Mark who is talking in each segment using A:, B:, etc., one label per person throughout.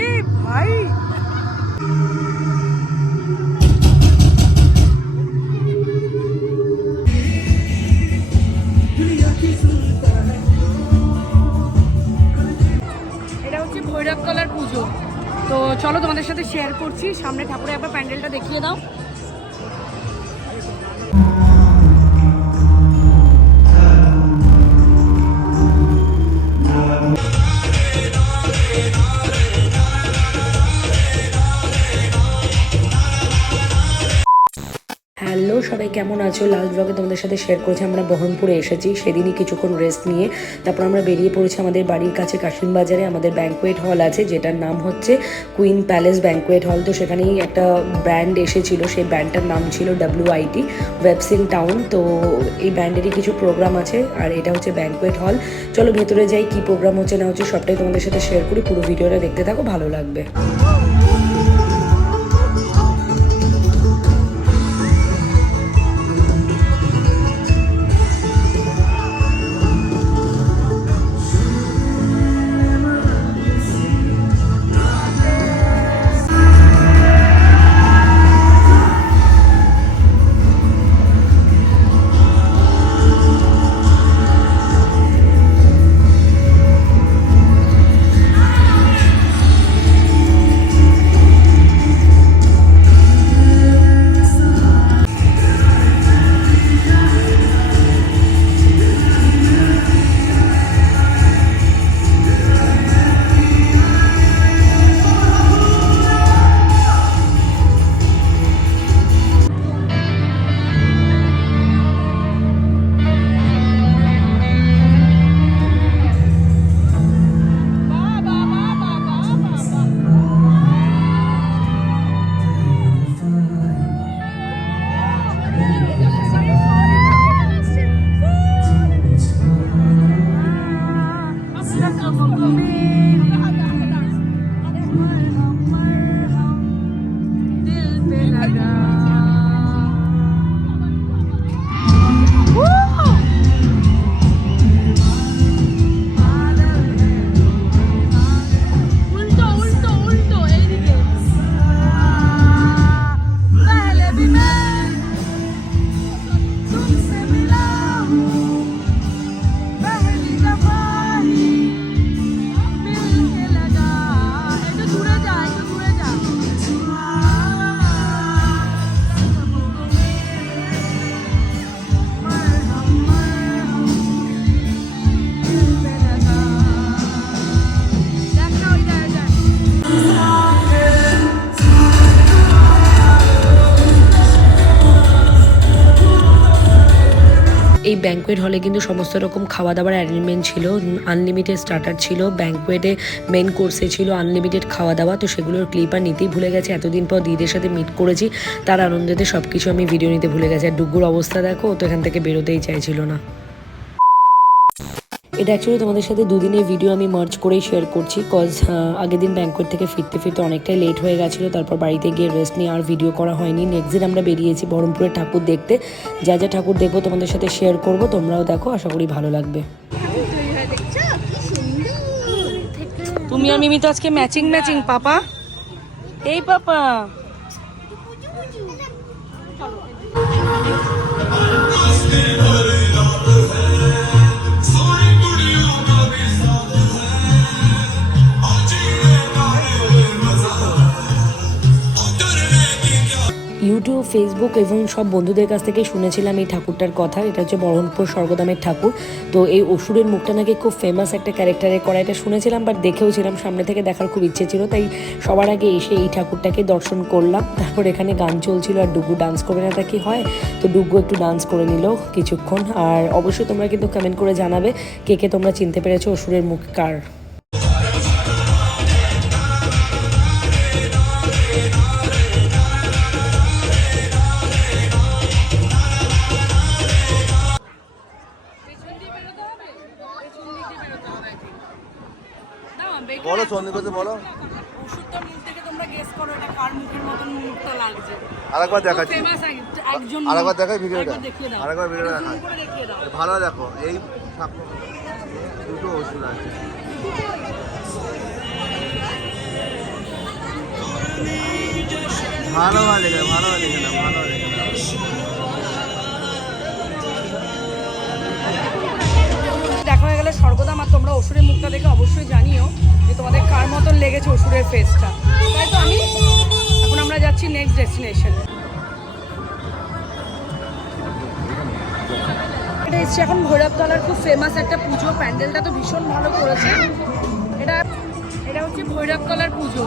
A: এ ভাই। এটা হচ্ছে ভৈরবতলার পুজো। তো চলো তোমাদের সাথে শেয়ার করছি। সামনে ঠাকুরের একবার প্যান্ডেলটা দেখিয়ে দাও।
B: কেমন আছো? লাল ব্লগে তোমাদের সাথে শেয়ার করেছি, আমরা বহরমপুরে এসেছি। সেদিনই কিছুক্ষণ রেস্ট নিয়ে তারপর আমরা বেরিয়ে পড়েছি আমাদের বাড়ির কাছে কাশিম বাজারে, আমাদের ব্যাঙ্কোয়েট হল আছে, যেটার নাম হচ্ছে কুইন প্যালেস ব্যাঙ্কোয়েট হল তো সেখানেই একটা ব্র্যান্ড এসেছিল, সেই ব্র্যান্ডটার নাম ছিল ডাব্লিউ আইটি ওয়েবসিং টাউন তো এই ব্র্যান্ডেরই কিছু প্রোগ্রাম আছে, আর এটা হচ্ছে ব্যাঙ্কোয়েট হল চলো ভেতরে যাই, কি প্রোগ্রাম হচ্ছে না হচ্ছে সবটাই তোমাদের সাথে শেয়ার করি, পুরো ভিডিওটা দেখতে থাকো, ভালো লাগবে। ব্যাঙ্কোয়েট হলে কিন্তু সমস্ত রকম খাওয়া দাওয়ার অ্যারেঞ্জমেন্ট ছিল। আনলিমিটেড স্টার্টার ছিল ব্যাঙ্কুয়েটে মেন কোর্সে ছিল আনলিমিটেড খাওয়া দাওয়া তো সেগুলোর ক্লিপ আর নিতেই ভুলে গেছে। এতদিন পর দিদির সাথে মিট করেছি, তার আনন্দেতে সব কিছু আমি ভিডিও নিতে ভুলে গেছি। আর ডুগুর অবস্থা দেখো, ও তো এখান থেকে বেরোতেই চাইছিল না। এটা অ্যাকচুয়ালি তোমাদের সাথে দুদিনের ভিডিও আমি মার্চ করেই শেয়ার করছি কজ আগের দিন ব্যাঙ্কোয়েট থেকে ফিরতে ফিরতে অনেকটাই লেট হয়ে গেছিল, তারপর বাড়িতে গিয়ে রেস্ট নিয়ে আর ভিডিও করা হয়নি। নেক্সট দিন আমরা বেরিয়েছি বহরমপুরের ঠাকুর দেখতে। যা যা ঠাকুর দেখব তোমাদের সাথে শেয়ার করব, তোমরাও দেখো, আশা করি ভালো লাগবে।
A: তুমি আর মিমি তো আজকে ম্যাচিং ম্যাচিং পাপা। এই পাপা।
B: ইউটিউব ফেসবুক এবং সব বন্ধুদের কাছ থেকে শুনেছিলাম এই ঠাকুরটার কথা। এটা হচ্ছে বরহনপুর স্বর্গদামের ঠাকুর। তো এই অসুরের মুখটা নাকি খুব ফেমাস একটা ক্যারেক্টারে করা। এটা শুনেছিলাম বাট দেখেও ছিলাম সামনে থেকে দেখার খুব ইচ্ছে ছিল। তাই সবার আগে এসে এই ঠাকুরটাকে দর্শন করলাম। তারপর এখানে গান চলছিল আর ডুগু ডান্স করবে না তা কি হয়? তো ডুগু একটু ডান্স করে নিল কিছুক্ষণ। আর অবশ্যই তোমরা কিন্তু কমেন্ট করে জানাবে কে কে তোমরা চিনতে পেরেছ অসুরের মুখ কার।
A: মুখটা লাগছে।
C: আরেকবার দেখাচ্ছি। আরেকবার দেখাই ভিডিওটা। আরেকবার ভিডিওটা দেখাই। ভালো দেখো এই দুটো ওষুধ আছে। ভালো ভালো লেখা ভালো লেখা ভালো লেখা
A: হয়ে গেলে স্বর্গদাম আর তোমরা অসুরের মুখটা দেখে অবশ্যই জানিও যে তোমাদের কার মতন লেগেছে অসুরের ফেসটা তাই তো আমি? এখন আমরা যাচ্ছি নেক্সট ডেস্টিনেশনে এটা এসছে এখন ভৈরবতলার খুব ফেমাস একটা পুজো। প্যান্ডেলটা তো ভীষণ ভালো করেছে। এটা এটা হচ্ছে ভৈরবতলার পুজো।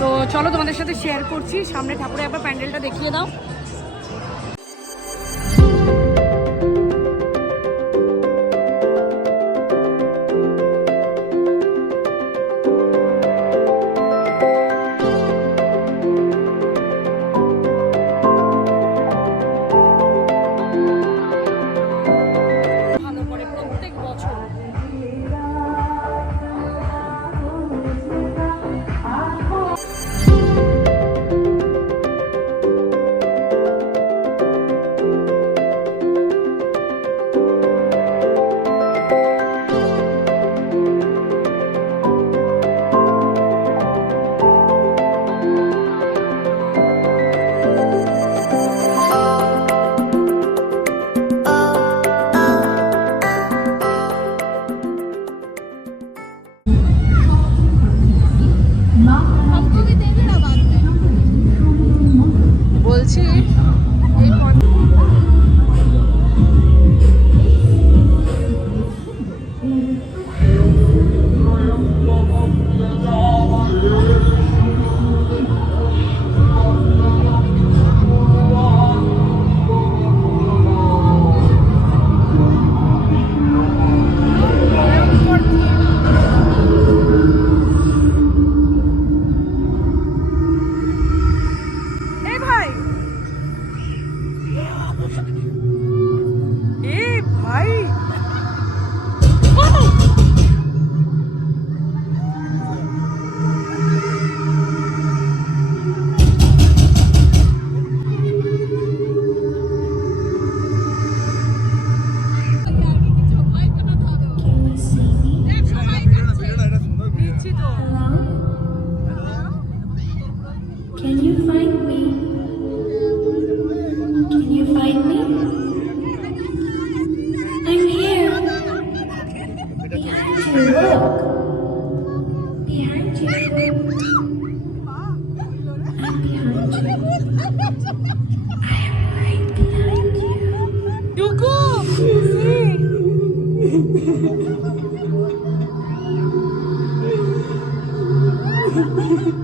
A: তো চলো তোমাদের সাথে শেয়ার করছি। সামনে ঠাকুরের একবার প্যান্ডেলটা দেখিয়ে দাও।
D: Thank you.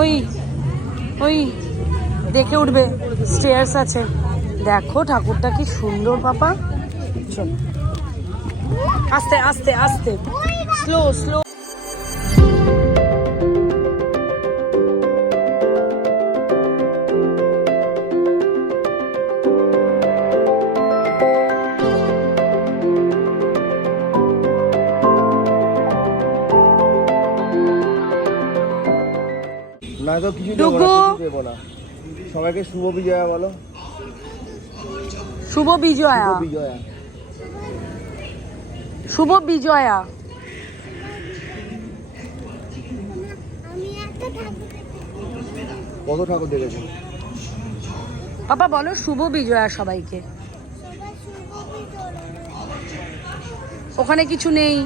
A: ওই ওই, দেখে উঠবে। স্টেয়ার্স আছে। দেখো, ঠাকুরটা কি সুন্দর, পাপা। চল। আস্তে আস্তে আস্তে। স্লো স্লো
C: তো কিছু
A: দেবো না, কিছু
C: দেবো না। সবাইকে শুভ বিজয়া বলো।
A: শুভ বিজয়া।
C: শুভ বিজয়া।
A: শুভ বিজয়া।
C: কত ঠাকুর দেখেছ?
A: পাপা বলো শুভ বিজয়া সবাইকে। ওখানে কিছু নেই।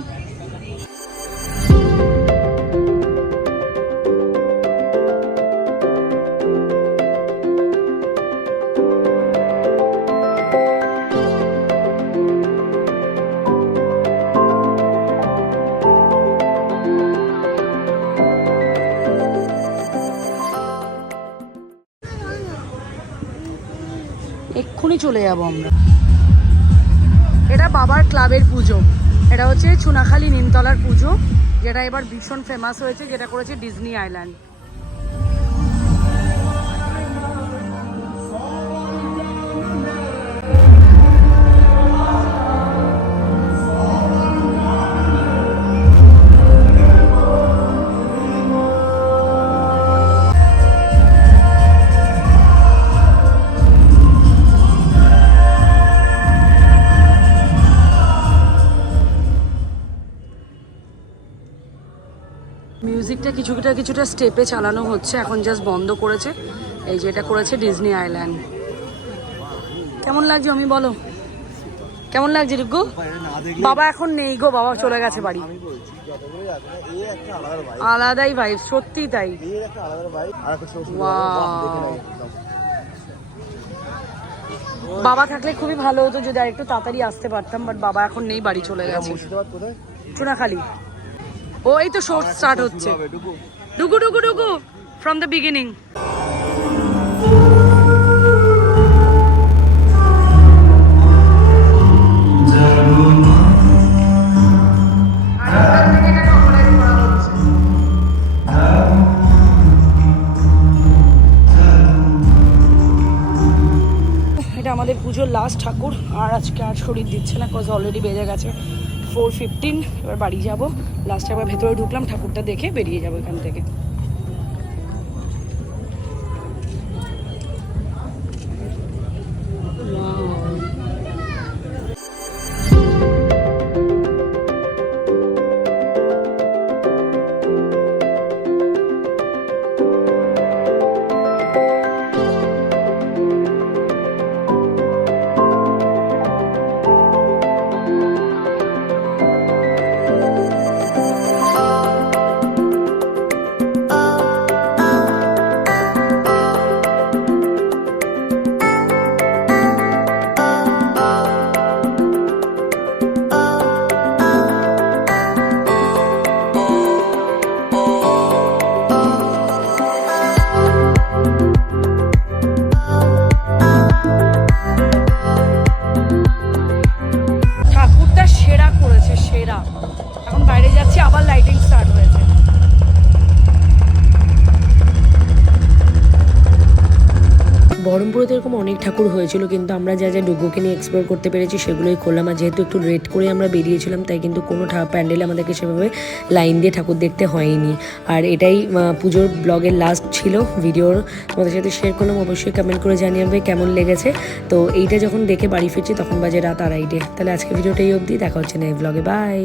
A: এক্ষুনি চলে যাব আমরা। এটা বাবার ক্লাবের পুজো। এটা হচ্ছে চুনাখালী নিমতলার পুজো, যেটা এবার ভীষণ ফেমাস হয়েছে, যেটা করেছে ডিজনি আইল্যান্ড মিউজিকটা কিছুটা কিছুটা স্টেপে চালানো হচ্ছে এখন জাস্ট বন্ধ করেছে। এই যে এটা করেছে ডিজনি আইল্যান্ড। কেমন লাগছে আমি বলো? কেমন লাগছে রিগু বাবা এখন নেই গো বাবা চলে গেছে বাড়ি।
C: ভাই
A: আলাদাই ভাইব সত্যি তাই।
C: ভাই
A: বাবা থাকলে খুবই ভালো হতো যদি আর একটু তাড়াতাড়ি আসতে পারতাম বাট বাবা এখন নেই বাড়ি চলে গেছে। চুনাখালি। ও, এই তো শোর্ট স্টার্ট হচ্ছে। ডুগু ডুগু ডুগু ফ্রম দ্য বিগিনিং আমাদের পুজোর লাস্ট ঠাকুর, আর আজকে আর শরীর দিচ্ছে না কজ অলরেডি বেজে গেছে। ফোর ফিফটিন, এবার বাড়ি যাব। লাস্টে আবার ভেতরে ঢুকলাম, ঠাকুরটা দেখে বেরিয়ে যাব এখান থেকে।
B: বহরমপুরে তো এরকম অনেক ঠাকুর হয়েছিল, কিন্তু আমরা যা যা ডুগুকে নিয়ে এক্সপ্লোর করতে পেরেছি সেগুলোই করলাম। আর যেহেতু একটু রেট করে আমরা বেরিয়েছিলাম, তাই কিন্তু কোনো প্যান্ডেলে আমাদেরকে সেভাবে লাইন দিয়ে ঠাকুর দেখতে হয়নি। আর এটাই পুজোর ব্লগের লাস্ট ছিল। ভিডিওর তোমাদের সাথে শেয়ার করলাম, অবশ্যই কমেন্ট করে জানিয়ে কেমন লেগেছে। তো এইটা যখন দেখে বাড়ি ফিরছি, তখন বাজে রাত আড়াইটে। তাহলে আজকে ভিডিওটা এই অবধি, দেখা হচ্ছে না এই ব্লগে বাই